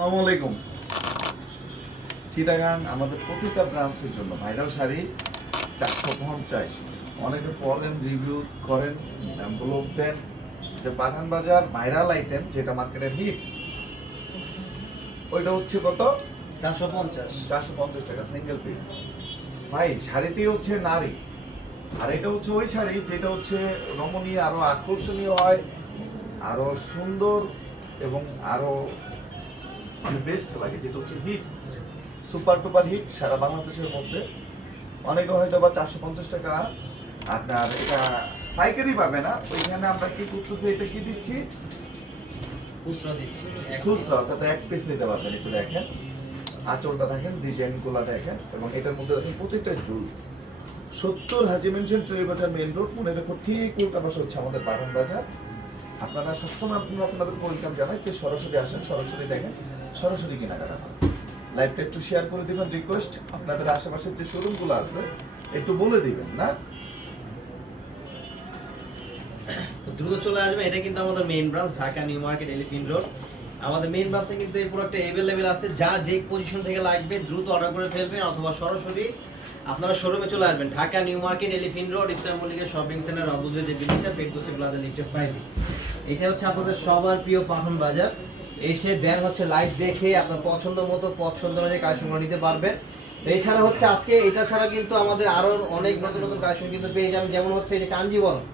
আসসালামু আলাইকুম চিটাগাং আমাদের প্রতিটা ব্রাঞ্চের জন্য ভাইরাল শাড়ি চারশো পঞ্চাশ। অনেকে পড়েন রিভিউ করেন এনভেলপ দেন যে পাঠান বাজার ভাইরাল আইটেম যেটা মার্কেটের হিট ওইটা হচ্ছে কত? চারশো পঞ্চাশ। চারশো পঞ্চাশ টাকা সিঙ্গেল পিস ভাই শাড়িতেই হচ্ছে নারী। আর এটা হচ্ছে ওই শাড়ি যেটা হচ্ছে রমণীয় আরও আকর্ষণীয় হয় আরও সুন্দর এবং আরও বেস্ট লাগে যেটা হচ্ছে হিট সুপার টুপার হিট সারা বাংলাদেশের মধ্যে। অনেকে হয়তো বা চারশো পঞ্চাশ টাকা আপনার এটা পাইকারি পাবে না। ওইখানে আমরা কি করতেছি এটা কি দিচ্ছি? খুচরা দিচ্ছি এক খুচরা পিস নিতে পারবেন একটু দেখেন। আঁচলটা দেখেন দেখেন এবং এটার মধ্যে দেখেন প্রত্যেকটা জুল সত্তর হাজি মেনশন ট্রেল বাজার মেন রোড মনে রেখো ঠিক উল্টা পাশে হচ্ছে আমাদের বাজার। আপনারা সবসময় আপনারা আপনাদের ওয়েলকাম জানাই যে সরাসরি আসেন সরাসরি দেখেন। সরাসরি কেনাকাটা করেন। লাইভটা একটু শেয়ার করে দিবেন রিকোয়েস্ট আপনাদের আশেপাশের যে শোরুমগুলো আছে, একটু বলে দিবেন, না? দ্রুত চলে আসবেন। এটা কিন্তু আমাদের main branch Dhaka new market elephant road আমাদের মেইন ব্রাঞ্চে কিন্তু এই প্রোডাক্টটা অ্যাভেলেবেল আছে। যা যে পজিশন থেকে লাগবে, দ্রুত অর্ডার করে ফেলবেন অথবা সরাসরি আপনারা শোরুমে চলে আসবেন। Dhaka new market elephant road Islam shopping centre অবুজে যে বিল্ডিংটা ফেরদৌসি প্লাজা লিফটে ফাইভ এটা হচ্ছে আপনাদের সবার প্রিয় পাখন বাজার এসে দেন হচ্ছে লাইভ দেখে আপনার পছন্দ মতো পছন্দ অনুযায়ী কালেকশনগুলো নিতে পারবেন। এছাড়া হচ্ছে আজকে এটা ছাড়া কিন্তু আমাদের আরও অনেক নতুন নতুন কালেকশন কিন্তু পেয়ে যাবেন। যেমন হচ্ছে এই যে কাঞ্জিবরম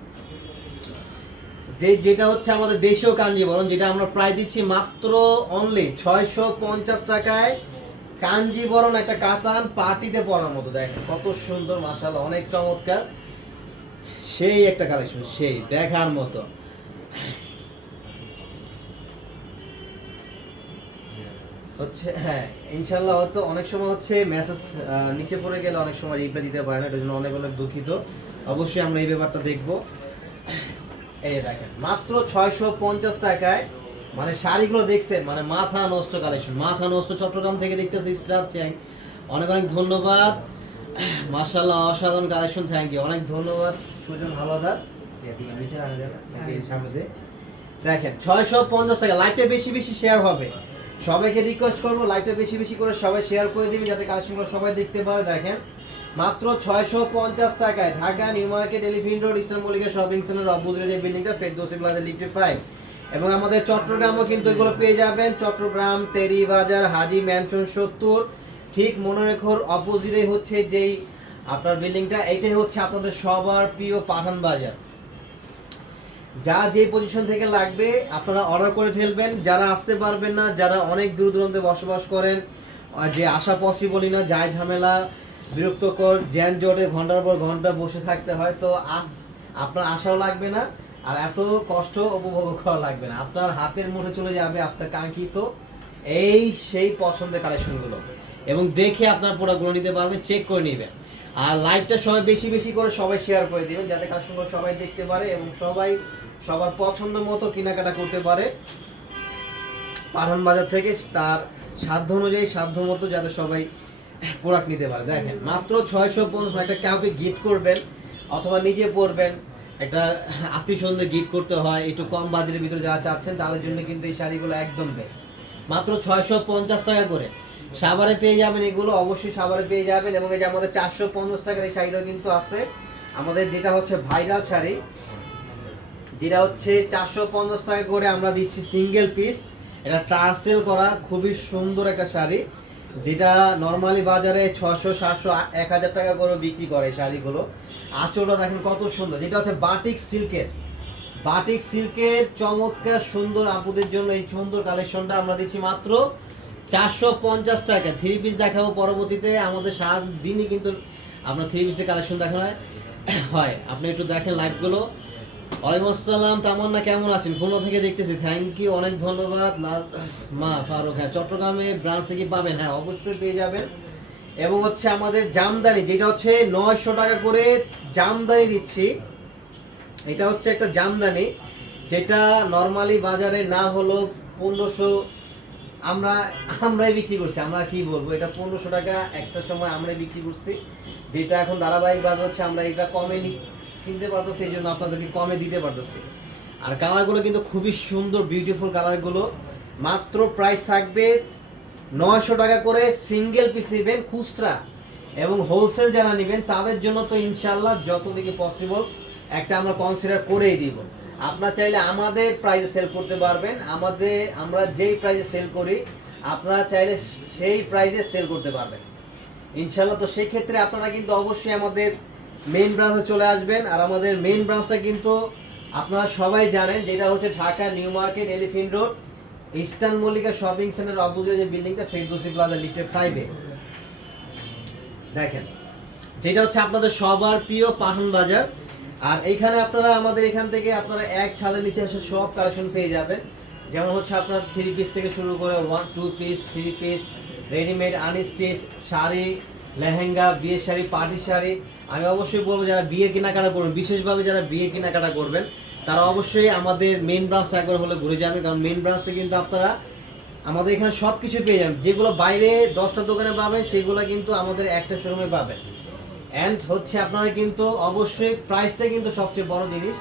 যেটা হচ্ছে আমাদের দেশীয় কাঞ্জিবরম যেটা আমরা প্রায় দিচ্ছি মাত্র অনলি ছয়শো পঞ্চাশ টাকায়। কাঞ্জিবরম একটা কাতান পার্টিতে পরার মতো, দেখেন কত সুন্দর মাসাল্লাহ অনেক চমৎকার। সেই একটা কালেকশন সেই, দেখার মতো। হচ্ছে হ্যাঁ ইনশাল্লাহ হয়তো অনেক সময় হচ্ছে মেসেজ নিচে পড়ে গেলে অনেক সময় রিপ্লাই দিতে পারে না এটার জন্য অনেক অনেক দুঃখিত। অবশ্যই আমরা এই ব্যাপারটা দেখব। এই দেখেন মাত্র ছয়শো পঞ্চাশ টাকায় মানে শাড়িগুলো দেখছেন মানে মাথা নষ্ট কালেকশন মাথা নষ্ট চট্টগ্রাম থেকে দেখতেছি ইসরাত চ্যাং। অনেক অনেক ধন্যবাদ। মার্শাল্লাহ অসাধারণ কালেকশন থ্যাংক ইউ অনেক ধন্যবাদ সুজন নিচে রাখা যাবে সামনে দেখেন ছয়শো পঞ্চাশ টাকা লাইভটা বেশি বেশি শেয়ার হবে। সবাইকে রিকোয়েস্ট করব লাইভটা বেশি বেশি করে সবাই শেয়ার করে দিবে যাতে কালেকশনগুলো সবাই দেখতে পারে। দেখেন, মাত্র ছয়শো পঞ্চাশ টাকায় Dhaka, new market elephant road, eastern Mallika shopping centre অবুজের যে বিল্ডিংটা, ফেরদৌসি প্লাজা, লিফটে ফাইভ এবং আমাদের চট্টগ্রামও কিন্তু এগুলো পেয়ে যাবেন। চট্টগ্রাম, টেরি বাজার, হাজি ম্যানশন সত্তর। ঠিক মনোরেখর অপোজিটে হচ্ছে যেই আপনার বিল্ডিংটা, এইটাই হচ্ছে আপনাদের সবার প্রিয় পাঠান বাজার। যা যে পজিশন থেকে লাগবে, আপনারা অর্ডার করে ফেলবেন। যারা আসতে পারবেন না, যারা অনেক দূর দূরান্তে বসবাস করেন যে আসা পসিবলই না, যায় ঝামেলা, বিরক্তকর, জ্যান জটে, ঘণ্টার পর ঘণ্টা বসে থাকতে হয়, তো আপনার আশাও লাগবে না, আর এত কষ্ট উপভোগ করা লাগবে না। আপনার হাতের মুঠে চলে যাবে আপনার কাঙ্ক্ষিত এই সেই পছন্দের কালেকশনগুলো এবং দেখে আপনার প্রোডাক্টগুলো নিতে পারবেন চেক করে নেবেন। আর লাইভটা সবাই বেশি বেশি করে সবাই শেয়ার করে দিবেন, যাতে কালেকশনগুলো সবাই দেখতে পারে এবং সবাই সবার পছন্দ মতো কেনাকাটা করতে পারে। পাঠান বাজার থেকে তার সাধ্য অনুযায়ী সাধ্য মতো যাতে সবাই প্রোডাক্ট নিতে পারে। দেখেন, মাত্র ছয়শো পঞ্চাশ একটা কাউকে গিফট করবেন অথবা নিজে পরবেন, একটা আত্মীয় স্বজনদের গিফট করতে হয়, একটু কম বাজেটের ভিতরে যারা চাচ্ছেন, তাদের জন্য কিন্তু এই শাড়িগুলো একদম বেস্ট মাত্র ছয়শো পঞ্চাশ টাকা করে। সাভারে পেয়ে যাবেন এগুলো, অবশ্যই সাভারে পেয়ে যাবেন। এবং এই যে আমাদের চারশো পঞ্চাশ টাকার এই শাড়িটাও কিন্তু আছে। আমাদের যেটা হচ্ছে ভাইরাল শাড়ি যেটা হচ্ছে চারশো পঞ্চাশ টাকা করে আমরা দিচ্ছি সিঙ্গেল পিস এটা টার্সেল করা, খুবই সুন্দর একটা শাড়ি। যেটা নর্মালি বাজারে ছশো সাতশো, এক হাজার টাকা করে বিক্রি করে শাড়িগুলো। আঁচলটা দেখেন কত সুন্দর। যেটা হচ্ছে বাটিক সিল্কের বাটিক সিল্কের চমৎকার, সুন্দর আপুদের জন্য এই সুন্দর কালেকশনটা আমরা দিচ্ছি মাত্র চারশো পঞ্চাশ টাকা। থ্রি পিস দেখাবো পরবর্তীতে। আমাদের সাত দিনই কিন্তু আপনার থ্রি পিসের কালেকশন দেখানো হয়। আপনি একটু দেখেন লাইভগুলো ওয়ালাইকুম আসসালাম, তামান্না কেমন আছেন? খুলনা থেকে দেখতেছি। থ্যাংক ইউ অনেক ধন্যবাদ। মা, ফারুক হ্যাঁ চট্টগ্রামে ব্রাঞ্চ থেকে পাবেন। হ্যাঁ অবশ্যই পেয়ে যাবেন। এবং হচ্ছে আমাদের জামদানি, যেটা হচ্ছে নয়শো টাকা করে জামদানি দিচ্ছি। এটা হচ্ছে একটা জামদানি, যেটা নর্মালি বাজারে না হলো পনেরোশো আমরা, আমরাই বিক্রি করছি। আমরা কি বলব? এটা পনেরোশো টাকা একটা সময় আমরাই বিক্রি করছি। যেটা এখন ধারাবাহিকভাবে হচ্ছে আমরা এটা কমে কিনতে পারতেছি, এই জন্য আপনাদেরকে কমে দিতে পারতেছি। আর কালারগুলো কিন্তু খুবই সুন্দর বিউটিফুল কালারগুলো। মাত্র প্রাইস থাকবে নয়শো টাকা করে সিঙ্গেল পিস নেবেন খুচরা এবং হোলসেল যারা নেবেন, তাদের জন্য তো ইনশাল্লাহ যতদিকে পসিবল একটা আমরা কনসিডার করেই দিব। আপনার চাইলে আমাদের প্রাইসে সেল করতে পারবেন। আমাদের, আমরা যেই প্রাইসে সেল করি, আপনারা চাইলে সেই প্রাইসে সেল করতে পারবেন। ইনশাল্লাহ তো সেই ক্ষেত্রে আপনারা কিন্তু অবশ্যই আমাদের মেইন ব্রাঞ্চে চলে আসবেন। আর আমাদের মেইন ব্রাঞ্চটা কিন্তু আপনারা সবাই জানেন, যেটা হচ্ছে Dhaka new market elephant road, eastern Mallika shopping centre opposite যে বিল্ডিংটা, ফেরদৌসি প্লাজা লিফটের ফাইভে দেখেন, যেটা হচ্ছে আপনাদের সবার প্রিয় পাঠান বাজার। আর এইখানে আপনারা আমাদের এখান থেকে আপনারা এক ছাদের নিচে এসে সব কালেকশন পেয়ে যাবেন। যেমন হচ্ছে আপনার থ্রি পিস থেকে শুরু করে one two piece three piece readymade unstitch sari, lehenga, বিয়ের শাড়ি, পার্টি শাড়ি আমি অবশ্যই বলব যারা বিয়ের কেনাকাটা করবেন, বিশেষভাবে যারা বিয়ের কেনাকাটা করবেন, তারা অবশ্যই আমাদের মেন ব্রাঞ্চটা একবার হলে ঘুরে যাবেন, কারণ মেন ব্রাঞ্চে কিন্তু আপনারা আমাদের এখানে সব কিছু পেয়ে যাবেন। যেগুলো বাইরে দশটা দোকানে পাবেন, সেগুলো কিন্তু আমাদের একটা শোরুমে পাবেন। অ্যান্ড হচ্ছে আপনারা কিন্তু অবশ্যই প্রাইসটা কিন্তু সবচেয়ে বড় জিনিস।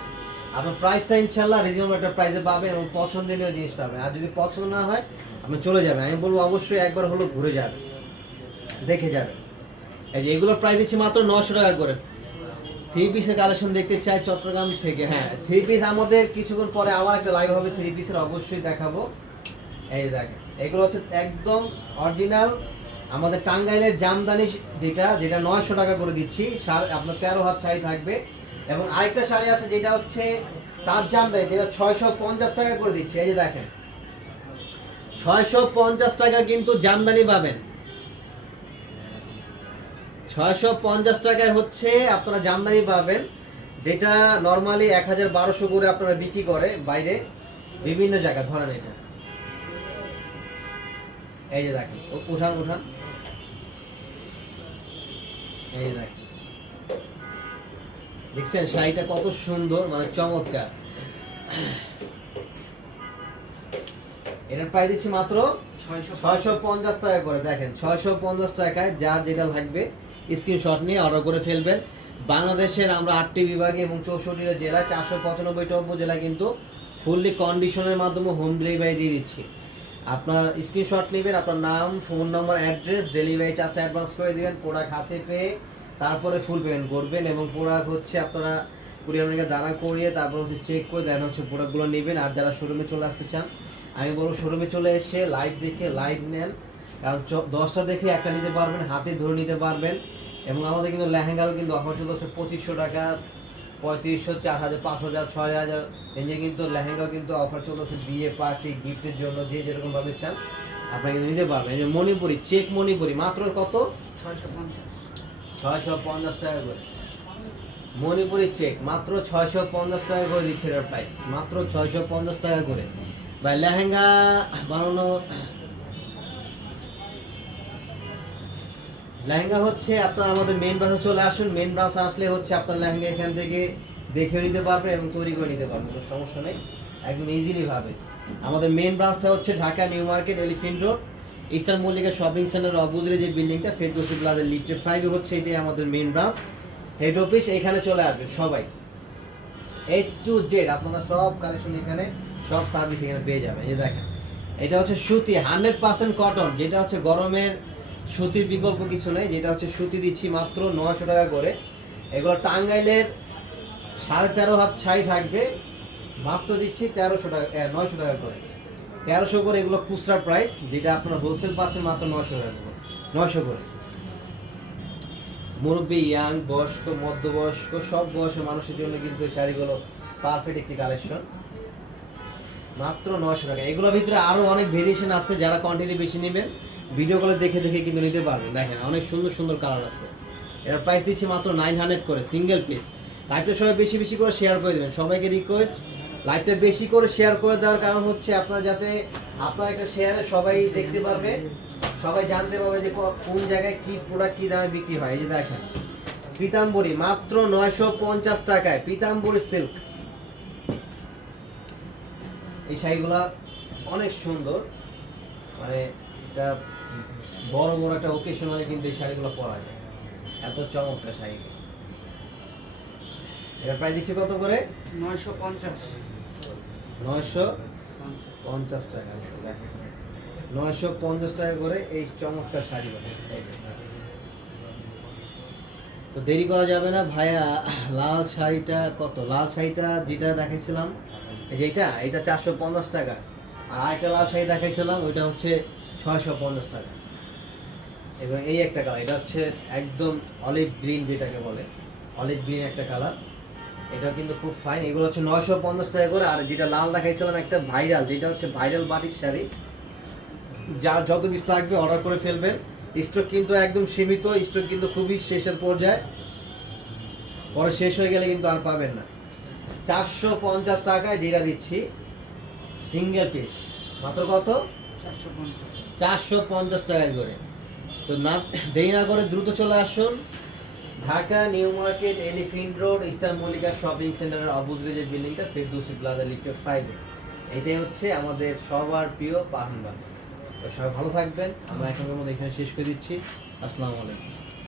আপনার প্রাইসটা ইনশাল্লাহ রিজনেবল একটা প্রাইসে পাবেন এবং পছন্দনীয় জিনিস পাবেন। আর যদি পছন্দ না হয়, আপনি চলে যাবেন। আমি বলব অবশ্যই একবার হলো ঘুরে যাবেন। দেখে যাবেন। এই যে প্রাইস দিচ্ছি মাত্র নশো টাকা করে। থ্রি পিসের কালেকশন দেখতে চাই চট্টগ্রাম থেকে হ্যাঁ। থ্রি পিস আমাদের কিছুক্ষণ পরে আবার একটা লাইভ হবে থ্রি পিসের অবশ্যই দেখাবো। এই দেখেন, এগুলো হচ্ছে একদম অরিজিনাল আমাদের টাঙ্গাইলের জামদানি যেটা যেটা নয়শো টাকা করে দিচ্ছি শাড়ি আপনার তেরো হাত শাড়ি থাকবে। এবং আরেকটা শাড়ি আছে যেটা হচ্ছে তার জামদানি, যেটা ছয়শো পঞ্চাশ টাকা করে দিচ্ছি। এই যে দেখেন, ছয়শো পঞ্চাশ টাকা কিন্তু জামদানি পাবেন। ছয়শো পঞ্চাশ টাকায় হচ্ছে আপনারা জামদানি পাবেন যেটা নর্মালি এক হাজার বারোশো করে আপনারা বিক্রি করে বাইরে বিভিন্ন জায়গা ধরেন এটা। এই যে দেখেন উঠান উঠান। এই দেখেন। দেখছেন শাড়িটা কত সুন্দর মানে চমৎকার। এটার প্রাইস দিচ্ছি মাত্র ছয়শো পঞ্চাশ টাকা করে দেখেন ছয়শো পঞ্চাশ টাকায় যার যেটা লাগবে স্ক্রিনশট নিয়ে অর্ডার করে ফেলবেন। বাংলাদেশের আমরা আটটি বিভাগে এবং চৌষট্টিটা জেলায় চারশো পঁচানব্বইটা উপজেলা কিন্তু ফুললি কন্ডিশনের মাধ্যমে হোম ডেলিভারি দিয়ে দিচ্ছি। আপনার স্ক্রিনশট নেবেন, আপনার নাম ফোন নম্বর অ্যাড্রেস ডেলিভারি চার্জটা অ্যাডভান্স করে দেবেন প্রোডাক্ট হাতে পেয়ে তারপরে ফুল পেমেন্ট করবেন এবং প্রোডাক্ট হচ্ছে আপনারা কুরিয়ার ম্যানকে দাঁড়া করিয়ে তারপর হচ্ছে চেক করে দেন হচ্ছে প্রোডাক্টগুলো নেবেন। আর যারা শোরুমে চলে আসতে চান, আমি বলব শোরুমে চলে এসে লাইভ দেখে লাইভ নেন। কারণ দশটা দেখে একটা নিতে পারবেন হাতে ধরে নিতে পারবেন। এবং আমাদের কিন্তু লেহেঙ্গারও কিন্তু অফার চলতেছে পঁচিশশো টাকা পঁয়ত্রিশশো চার হাজার পাঁচ হাজার ছয় হাজার রেঞ্জে কিন্তু লেহেঙ্গাও কিন্তু অফার চলতেছে বিয়ে পার্টি গিফটের জন্য যে যেরকম ভাবে চান আপনারা কিন্তু নিতে পারবেন। এই যে মণিপুরি চেক মণিপুরি মাত্র কত? ছয়শো পঞ্চাশ। ছয়শো পঞ্চাশ টাকা করে। মণিপুরি চেক মাত্র ছয়শো পঞ্চাশ টাকা করে দিচ্ছে এটার প্রাইস মাত্র ছয়শো পঞ্চাশ টাকা করে। বা লেহেঙ্গা বানানো লেহেঙ্গা হচ্ছে আপনার আমাদের মেন ব্রাঞ্চে চলে আসুন। মেন ব্রাঞ্চে আসলে হচ্ছে আপনার লেহেঙ্গা এখান থেকে দেখেও নিতে পারবেন এবং তৈরি করে নিতে পারবেন, কোনো সমস্যা নেই। একদম ইজিলি ভাবে। আমাদের মেন ব্রাঞ্চটা হচ্ছে Dhaka new market, elephant road. Eastern Mallika shopping centre অবুজরে যে বিল্ডিংটা, ফেরদৌসি প্লাজা লিফটের ফাইভে হচ্ছে এটাই আমাদের মেন ব্রাঞ্চ হেড অফিস এখানে চলে আসবে সবাই। এ টু জেড আপনারা সব কালেকশন এখানে, সব সার্ভিস এখানে পেয়ে যাবেন। এই দেখেন, এটা হচ্ছে সুতি হান্ড্রেড পার্সেন্ট কটন যেটা হচ্ছে গরমের সুতির বিকল্প কিছু নেই, যেটা হচ্ছে সুতি দিচ্ছি মাত্র নয়শো টাকা করে। এগুলো টাঙ্গাইলের সাড়ে তেরো হাত ছাই থাকবে, মাত্র দিচ্ছি তেরোশো টাকা নয়শো টাকা করে। তেরোশো করে এগুলো খুচরা প্রাইস যেটা আপনার হোলসেল পাচ্ছেন মাত্র নয়শো টাকা করে, নয়শো করে। মুরব্বী ইয়াং বয়স্ক, মধ্যবয়স্ক, সব বয়সের মানুষের জন্য কিন্তু এই শাড়িগুলো পারফেক্ট একটি কালেকশন মাত্র নয়শো টাকা। এগুলোর ভিতরে আরও অনেক ভেরিয়েশন আছে, যারা কোয়ান্টিটি বেশি নেবেন। ভিডিওগুলো দেখে দেখে কিন্তু নিতে পারবেন। দেখেন, অনেক সুন্দর সুন্দর কালার আছে। এটার প্রাইস দিচ্ছি মাত্র নাইন হান্ড্রেড করে সিঙ্গেল পিস লাইভটা সবাই বেশি বেশি করে শেয়ার করে দেবেন। সবাইকে রিকোয়েস্ট লাইভটা বেশি করে শেয়ার করে দেওয়ার কারণ হচ্ছে আপনারা যাতে আপনার একটা শেয়ারে সবাই দেখতে পারবে, সবাই জানতে পারবে যে কোন জায়গায় কি প্রোডাক্ট কি দামে বিক্রি হয়। এই যে দেখেন, পিতাম্বরী মাত্র নয়শো পঞ্চাশ টাকায়, পিতাম্বরী সিল্ক এই শাড়িগুলা অনেক সুন্দর। মানে এটা বড় বড় একটা ওকেশনালে কিন্তু এই শাড়িগুলো পরা যায়। এত চমৎকার শাড়ি। এটা প্রায় দিচ্ছে কত করে? নয়শো পঞ্চাশ। নয়শো পঞ্চাশ টাকা। দেখেন নয়শো পঞ্চাশ টাকা করে এই চমৎকার শাড়ি পাবেন তো দেরি করা যাবে না ভাইয়া লাল শাড়িটা কত? লাল শাড়িটা যেটা দেখাইছিলাম এই যে এটা এটা চারশো পঞ্চাশ টাকা। আর আরেকটা লাল শাড়ি দেখাইছিলাম ওইটা হচ্ছে ছয়শো পঞ্চাশ টাকা। এবং এই একটা কালার এটা হচ্ছে একদম অলিভ গ্রিন যেটাকে বলে অলিভ গ্রিন একটা কালার এটা কিন্তু খুব ফাইন এগুলো হচ্ছে নয়শো পঞ্চাশ টাকা করে। আর যেটা লাল দেখাইছিলাম একটা ভাইরাল যেটা হচ্ছে ভাইরাল বাটিক শাড়ি। যার যত পিস লাগবে অর্ডার করে ফেলবেন। স্টক কিন্তু একদম সীমিত স্টক কিন্তু খুবই শেষের পর্যায়ে। পরে শেষ হয়ে গেলে কিন্তু আর পাবেন না। চারশো পঞ্চাশ টাকায় যেটা দিচ্ছি সিঙ্গেল পিস মাত্র কত? চারশো পঞ্চাশ টাকা করে। তো না, দেরি না করে দ্রুত চলে আসুন। Dhaka, New Market, Elephant Road ইস্তার Mallika shopping সেন্টারের অপোজিটে বিল্ডিংটা, ফেরদৌসি প্লাজা লিফটের ফাইভে এটাই হচ্ছে আমাদের সবার প্রিয় পাহান তো সবাই ভালো থাকবেন। আমরা এখনকার মধ্যে এখানে শেষ করে দিচ্ছি। আসসালামু আলাইকুম।